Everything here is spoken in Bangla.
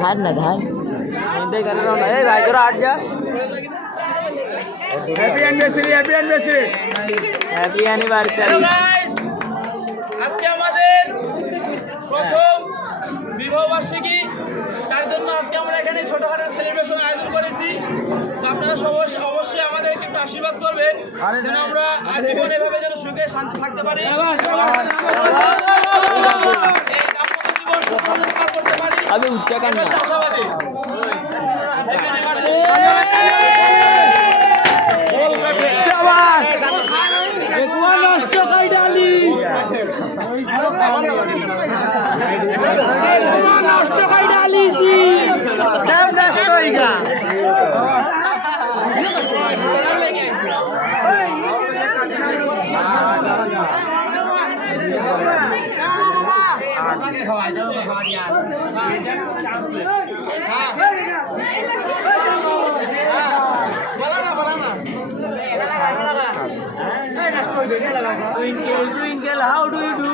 ধার না ধার এই ভাই তোরা আট যা হ্যাপি অ্যানিভার্সারি হ্যাপি অ্যানিভার্সারি। আজকে আমাদের প্রথম বিবাহ বার্ষিকী, তার জন্য আজকে আমরা এখানে ছোটখাটো সেলিব্রেশন আয়োজন করেছি। তো আপনারা অবশ্যই আমাদেরকে একটু আশীর্বাদ করবেন যেন আমরা আজীবন এভাবে যেন সুখে শান্তি থাকতে পারি, এই দাম্পত্য জীবন সুখে পার করতে পারি। আমি উচ্চাকাঙ্ক্ষী আশাবাদী। নষ্ট খাই ডালিস নষ্ট খাই ডালিস সব নষ্ট হয়ে গা Twinkle, twinkle, how do you do?